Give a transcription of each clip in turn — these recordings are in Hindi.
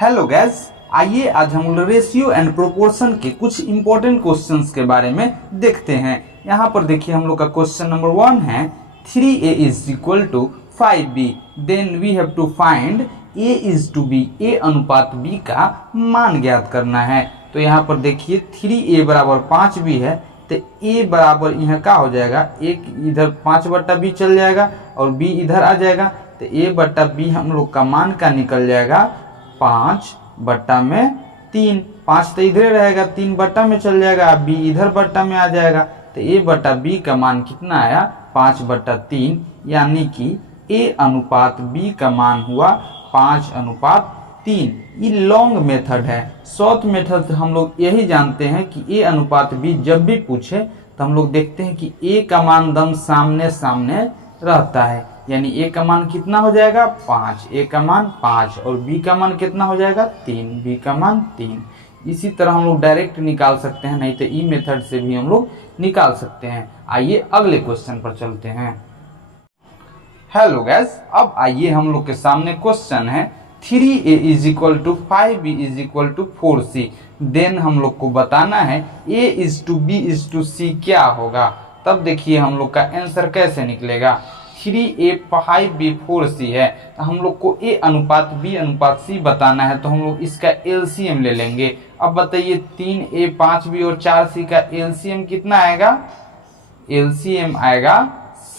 हेलो गैस, आइए आज हम लोग रेशियो एंड प्रोपोर्शन के कुछ इंपॉर्टेंट क्वेश्चंस के बारे में देखते हैं। यहाँ पर देखिए हम लोग का क्वेश्चन नंबर 1 है 3a is equal to 5b, then we have to find a is to b, a अनुपात b का मान ज्ञात करना है। तो यहाँ पर देखिए 3a बराबर 5b है, तो a बराबर यहाँ क्या हो जाएगा, एक इधर 5/b चल जाएगा और b इधर आ जाएगा, तो a/b हम लोग का मान का निकल जाएगा 5/3। 5 तो इधर रहेगा, 3 में चल जाएगा, b इधर बट्टा में आ जाएगा, तो a/b का मान कितना आया 5/3, यानी कि a अनुपात b का मान हुआ 5/3। ये लॉन्ग मेथड है। शॉर्ट मेथड से हम लोग यही जानते हैं कि a अनुपात b जब भी पूछे तो हम लोग देखते हैं कि a का मान दम सामने सामने रहता है, यानी a का मान कितना हो जाएगा 5, a का मान 5 और b का मान कितना हो जाएगा 3, b का मान 3। इसी तरह हम लोग डायरेक्ट निकाल सकते हैं, नहीं तो ई मेथड से भी हम लोग निकाल सकते हैं। आइए अगले क्वेश्चन पर चलते हैं। हेलो गैस, अब आइए हम लोग के सामने क्वेश्चन है 3a is equal to 5b is equal to 4c, then हम लोग को बताना है a is to b is to c क्या होगा। तब देखिए हम लोग का आंसर कैसे निकलेगा। 3a 5b 4c है, तो हम लोग को a अनुपात b अनुपात c बताना है, तो हम लोग इसका एलसीएम ले लेंगे। अब बताइए 3a 5b और 4c का एलसीएम कितना आएगा, एलसीएम आएगा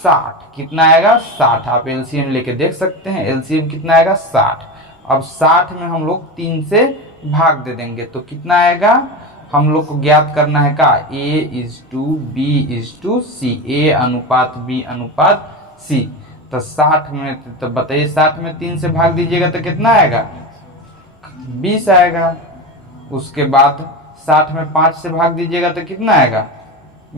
60। कितना आएगा 60, आप एलसीएम लेके देख सकते हैं, एलसीएम कितना आएगा 60। अब 60 में हम लोग 3 से भाग दे देंगे तो कितना आएगा, हम लोग को ज्ञात करना है का a is to b is to c, a अनुपात b अनुपात c। तो 60 में, तो बताइए 60 में 3 से भाग दीजिएगा तो कितना आएगा 20 आएगा। उसके बाद 60 में 5 से भाग दीजिएगा तो कितना आएगा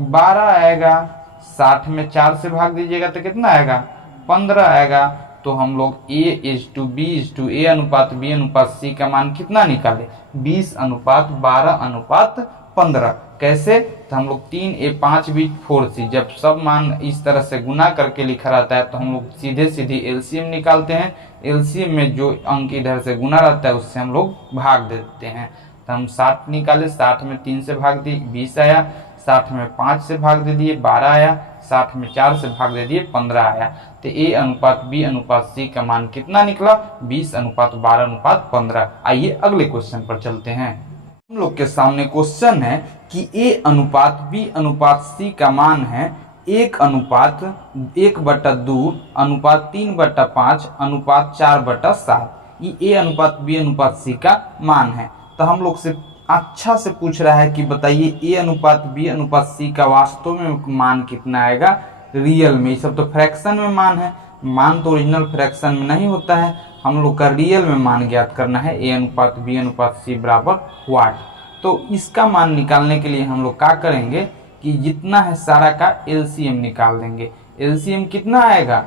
12 आएगा। 60 में 4 से भाग दीजिएगा तो कितना आएगा 15 आएगा। तो हम लोग a is to b is to a अनुपात b अनुपात c का मान कितना निकाले 20/12/15। कैसे, तो हम लोग 3a 5b 4c, जब सब मान इस तरह से गुना करके लिखा रहता है तो हम लोग सीधे सीधे एलसीएम निकालते हैं। एलसीएम में जो अंक इधर से गुना रहता है उससे हम लोग भाग देते हैं। तो हम 60 निकाले, 60 में 3 से भाग दिए 20 आया, 60 में 5 से भाग दे दिए 12 आया, 60 में 4 से भाग दे दिए 15 आया। तो a अनुपात b अनुपात c का मान कितना निकला 20/12/15। आइए अगले क्वेश्चन पर चलते हैं। हम लोग के सामने क्वेश्चन है कि a अनुपात b अनुपात c का मान है 1/1/2 अनुपात 3/5 अनुपात 4/7। ये a अनुपात b अनुपात c का मान है। तो हम लोग से अच्छा से पूछ रहा है कि बताइए a अनुपात b अनुपात c का वास्तव में मान कितना आएगा रियल में। ये सब तो फ्रैक्शन में मान है, मान तो ओरिजिनल फ्रैक्शन में नहीं होता है। हम लोग का रियल में मान ज्ञात करना है a अनुपात b अनुपात c बराबर व्हाट। तो इसका मान निकालने के लिए हम लोग क्या करेंगे कि जितना है सारा का एलसीएम निकाल देंगे। एलसीएम कितना आएगा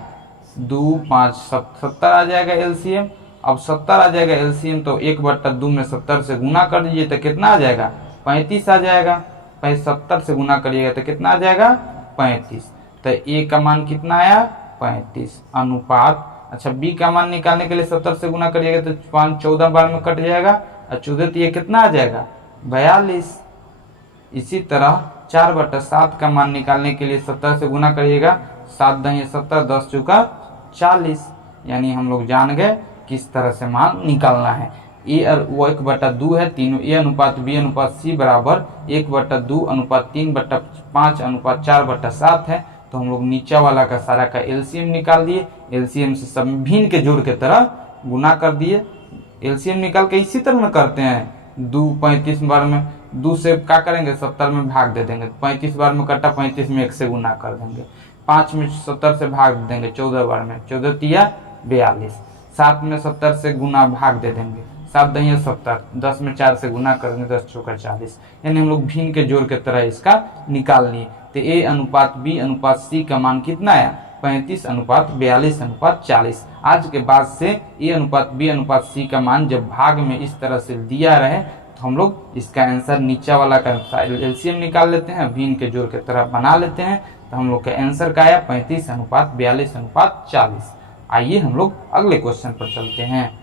2 5 70 आ जाएगा एलसीएम। अब 70 आ जाएगा एलसीएम, तो 1/2 में 70 से गुना कर दीजिए तो कितना आ जाएगा 35 आ जाएगा। 70 से गुना करिएगा तो कितना आ जाएगा 35। तो a का मान कितना आया 35 अनुपात, अच्छा b का मान निकालने के लिए 70 से गुना करिएगा तो 5 14 बार में कट जाएगा और 14 तो ये कितना आ जाएगा 42। इसी तरह 4/7 का मान निकालने के लिए 70 से गुना करिएगा, 7 दही 70 10 चौका 40। यानी हम लोग जान गए किस तरह से मान निकालना है। a और वो 1/2 है, तीनों a अनुपात b अनुपात c बराबर 1/2 अनुपात 3/5 अनुपात 4/7 है। तो हम लोग नीचे वाला का सारा का एलसीएम निकाल दिए। एलसीएम से सब भिन्न के जोड़ के तरह गुना कर दिए। एलसीएम निकाल के इसी तरह में करते हैं। 2 35 बार में 2 से क्या करेंगे 70 में भाग दे देंगे, 35 बार में कटा 35 में 1 से गुना कर देंगे। 5 में 70 से भाग देंगे 14 बार में, 14 तिया 42। 7 में 70 से गुना भाग दे देंगे, 7 दही 70, 10 में 4 से गुना कर देंगे 10 चौका 40। यानी हम लोग भिन्न के जोड़ के तरह इसका निकाल लिए। तो a अनुपात b अनुपात c का मान कितना आया 35/42/40। आज के बाद से a अनुपात b अनुपात c का मान जब भाग में इस तरह से दिया रहे तो हम लोग इसका आंसर नीचा वाला का एलसीएम निकाल लेते हैं, भिन्न के जोड़ के तरह बना लेते हैं। तो हम लोग का आंसर का आया 35/42/40। आइए हम लोग अगले क्वेश्चन पर चलते हैं।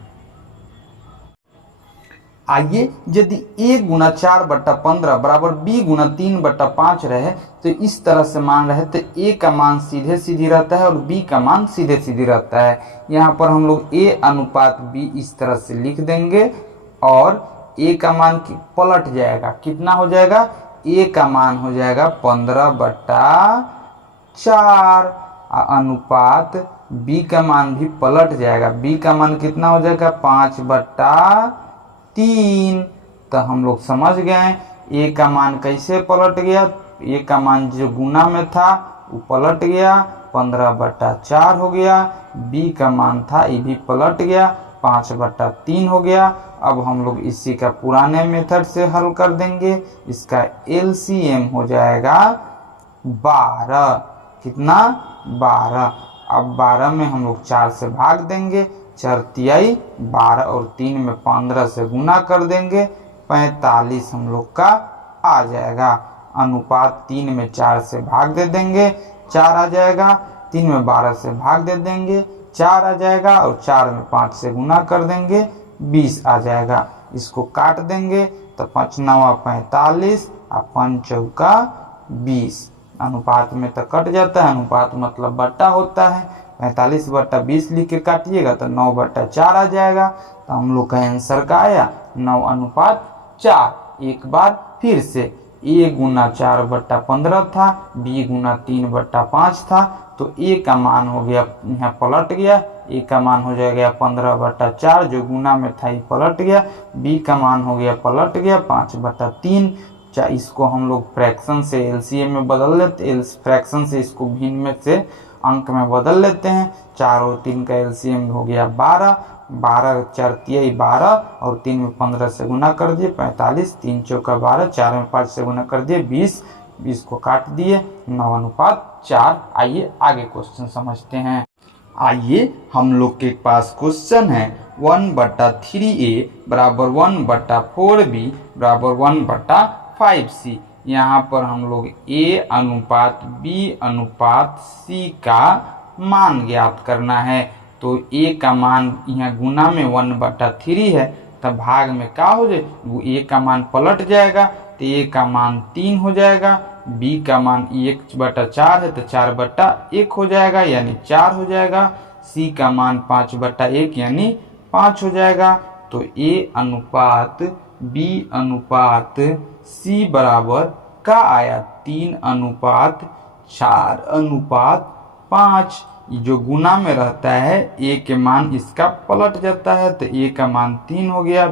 आइए यदि a गुना 4/15 बराबर b गुना 3/5 रहे तो इस तरह से मान रहे तो a का मान सीधे सीधी रहता है और b का मान सीधे सीधी रहता है। यहाँ पर हम लोग a अनुपात b इस तरह से लिख देंगे और a का मान पलट जाएगा, कितना हो जाएगा, a का मान हो जाएगा 15/4 अनुपात b का मान भी पलट जाएगा, b का मान कितना हो जाएगा 5/3। तो हम लोग समझ गए a का मान कैसे पलट गया, a का मान जो गुना में था वो पलट गया 15/4 हो गया, b का मान था ये भी पलट गया 5/3 हो गया। अब हम लोग इसी का पुराने मेथड से हल कर देंगे, इसका एलसीएम हो जाएगा 12, कितना 12। अब 12 में हम लोग 4 से भाग देंगे, 4 तिहाई 12 और 3 में 15 से गुना कर देंगे, 45 हम लोग का आ जाएगा। अनुपात 3 में 4 से भाग दे देंगे 4 आ जाएगा, 3 में 12 से भाग दे देंगे 4 आ जाएगा और 4 में 5 से गुना कर देंगे 20 आ जाएगा। इसको काट देंगे तो 5 9 45 और 5 चौका 20। अनुपात में तो कट जाता है, अनुपात मतलब बट्टा होता है, 45/20 लिख के काटिएगा तो 9/4 आ जाएगा। तो हम लोग का आंसर का आया 9:4। एक बार फिर से a गुना 4/15 था, b गुना 3/5 था, तो a का मान हो गया यहाँ पलट गया, a का मान हो जाएगा 15/4 जो गुना में था ये पलट गया, b का मान हो गया पलट गया 5/3। इसको हम लोग फ्रैक्शन से एलसीएम में बदल लेते, फ्रैक्शन से इसको भिन्न में से अंक में बदल लेते हैं। 4 और 3 का एलसीएम हो गया 12, 12 4 तिहाई 12 और 3 में 15 से गुना कर दिए 45, 3 चौका 12, 4 में 5 से गुना कर दिए 20, 20 को काट दिए 9:4। आइए आगे क्वेश्चन समझते हैं। आइए हम लोग के पास क्वेश्चन है 1/3a बराबर 1/4b बराबर 1/5c। यहाँ पर हम लोग a अनुपात b अनुपात c का मान ज्ञात करना है। तो a का मान यहाँ गुना में 1/3 है, तब भाग में क्या हो जाए, वो a का मान पलट जाएगा तो a का मान 3 हो जाएगा, b का मान 1/4 है तो 4/1 हो जाएगा यानी 4 हो जाएगा, c का मान 5/1 यानी 5 हो जाएगा। तो a अनुपात b अनुपात c बराबर का आया 3:4:5। जो गुना में रहता है a के मान इसका पलट जाता है तो a का मान 3 हो गया,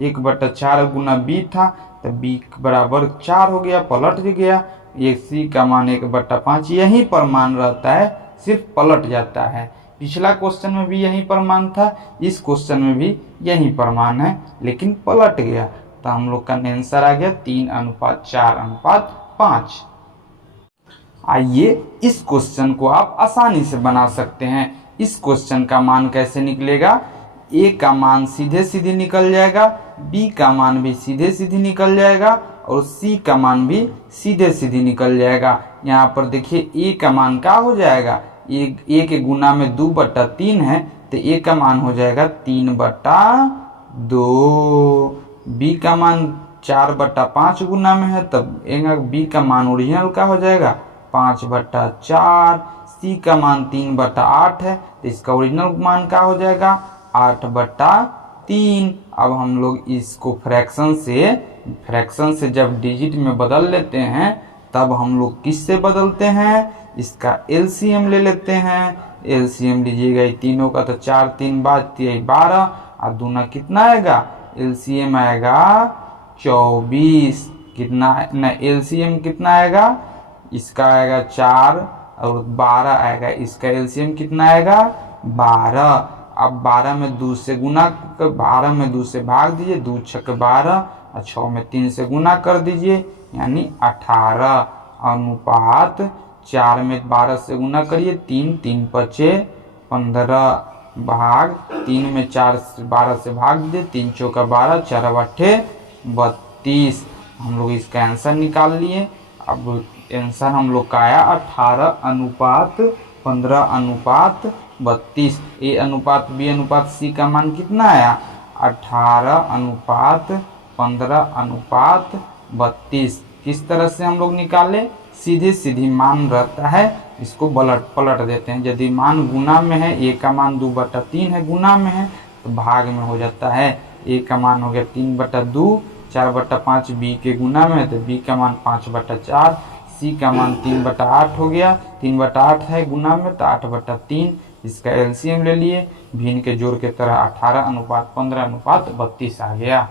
1/4 गुना b था तो b बराबर 4 हो गया, पलट गया। c का मान 1/5 यहीं पर मान रहता है, सिर्फ पलट जाता है। पिछला क्वेश्चन में भी यहीं पर मान था, इस क्वेश्चन में भी यहीं पर मान है लेकिन पलट गया। तो हम लोग का आंसर आ गया 3:4:5। आइए इस क्वेश्चन को आप आसानी से बना सकते हैं। इस क्वेश्चन का मान कैसे निकलेगा, a का मान सीधे सीधे निकल जाएगा, b का मान भी सीधे सीधे निकल जाएगा और c का मान भी सीधे सीधे निकल जाएगा। यहाँ पर देखिए a का मान क्या हो जाएगा, a के गुना में 2/3 है तो a का मान हो जाएगा 3/2, b का मान 4/5 गुना में है तब b का मान ओरिजिनल का हो जाएगा 5/4, c का मान 3/8 है तो इसका ओरिजिनल मान का हो जाएगा 8/3। अब हम लोग इसको फ्रैक्शन से जब डिजिट में बदल लेते हैं तब हम लोग किससे बदलते हैं, इसका एलसीएम ले लेते हैं। एलसीएम लीजिएगा ये तीनों का तो 4 3 12 और दूना कितना आएगा, एलसीएम आएगा 24। कितना न एलसीएम कितना आएगा, इसका आएगा 4 और 12 आएगा, इसका एलसीएम कितना आएगा 12। अब 12 में 2 से गुना, 12 में 2 से भाग दीजिए, 2 6 12 और 6 में 3 से गुना कर दीजिए यानी 18 अनुपात 4 में 12 से गुना करिए 3 3 5 15 भाग 3 में 4 12 से भाग दीजिए, 3 चौका 12 4 8 32। हम लोग इसका आंसर निकाल लिए। अब आंसर हम लोग का आया 18:15:32। ए अनुपात बी अनुपात सी का मान कितना आया 18:15:32। किस तरह से हम लोग निकाले, सीधे सीधी मान रहता है, इसको पलट देते हैं। यदि मान गुना में है, a का मान 2/3 है, गुना में है तो भाग में हो जाता है। a का मान हो गया 3/2, 4/5 b के गुना में है तो b का मान 5/4, c का मान 3/8 हो गया, 3/8 है गुना में तो 8/3। इसका एलसीएम ले लिए, भिन्न के जोड़ के तरह 18:15:32 आ गया।